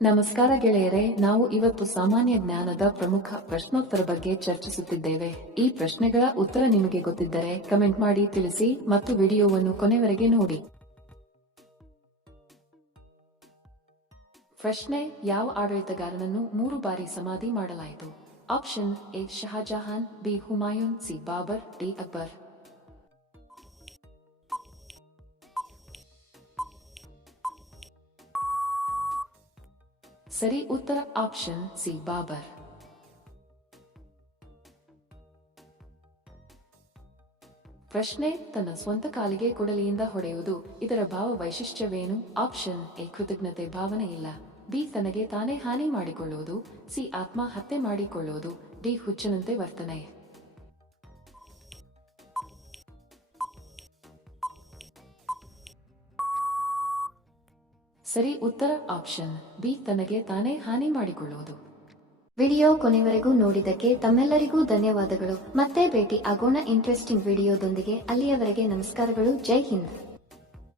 ನಮಸ್ಕಾರ ಗೆಳೆಯರೆ, ನಾವು ಇವತ್ತು ಸಾಮಾನ್ಯ ಜ್ಞಾನದ ಪ್ರಮುಖ ಪ್ರಶ್ನೋತ್ತರ ಬಗ್ಗೆ ಚರ್ಚಿಸುತ್ತಿದ್ದೇವೆ. ಈ ಪ್ರಶ್ನೆಗಳ ಉತ್ತರ ನಿಮಗೆ ಗೊತ್ತಿದ್ದರೆ ಕಮೆಂಟ್ ಮಾಡಿ ತಿಳಿಸಿ ಮತ್ತು ವಿಡಿಯೋವನ್ನು ಕೊನೆವರೆಗೆ ನೋಡಿ. ಪ್ರಶ್ನೆ: ಯಾವ ಆಡಳಿತಗಾರನನ್ನು 3 ಬಾರಿ ಸಮಾಧಿ ಮಾಡಲಾಯಿತು? Option A Shahjahan, B Humayun, C Babur, D Akbar. ಸರಿ ಉತ್ತರ ಆಪ್ಷನ್ ಸಿ ಬಾಬರ್. ಪ್ರಶ್ನೆ: ತನ್ನ ಸ್ವಂತ ಕಾಲಿಗೆ ಕೊಡಲಿಯಿಂದ ಹೊಡೆಯುವುದು, ಇದರ ಭಾವ ವೈಶಿಷ್ಟ್ಯವೇನು? ಆಪ್ಷನ್ ಎ ಕೃತಜ್ಞತೆ ಭಾವನೆ ಇಲ್ಲ, ಬಿ ತನಗೆ ತಾನೇ ಹಾನಿ ಮಾಡಿಕೊಳ್ಳುವುದು, ಸಿ ಆತ್ಮಹತ್ಯೆ ಮಾಡಿಕೊಳ್ಳುವುದು, ಡಿ ಹುಚ್ಚನಂತೆ ವರ್ತನೆ. ಸರಿ ಉತ್ತರ ಆಪ್ಷನ್ ಬಿ ತನಗೆ ತಾನೇ ಹಾನಿ ಮಾಡಿಕೊಳ್ಳುವುದು. ವಿಡಿಯೋ ಕೊನೆವರೆಗೂ ನೋಡಿದ್ದಕ್ಕೆ ತಮ್ಮೆಲ್ಲರಿಗೂ ಧನ್ಯವಾದಗಳು. ಮತ್ತೆ ಭೇಟಿ ಆಗೋಣ ಇಂಟ್ರೆಸ್ಟಿಂಗ್ ವಿಡಿಯೋದೊಂದಿಗೆ. ಅಲ್ಲಿಯವರೆಗೆ ನಮಸ್ಕಾರಗಳು. ಜೈ ಹಿಂದ್.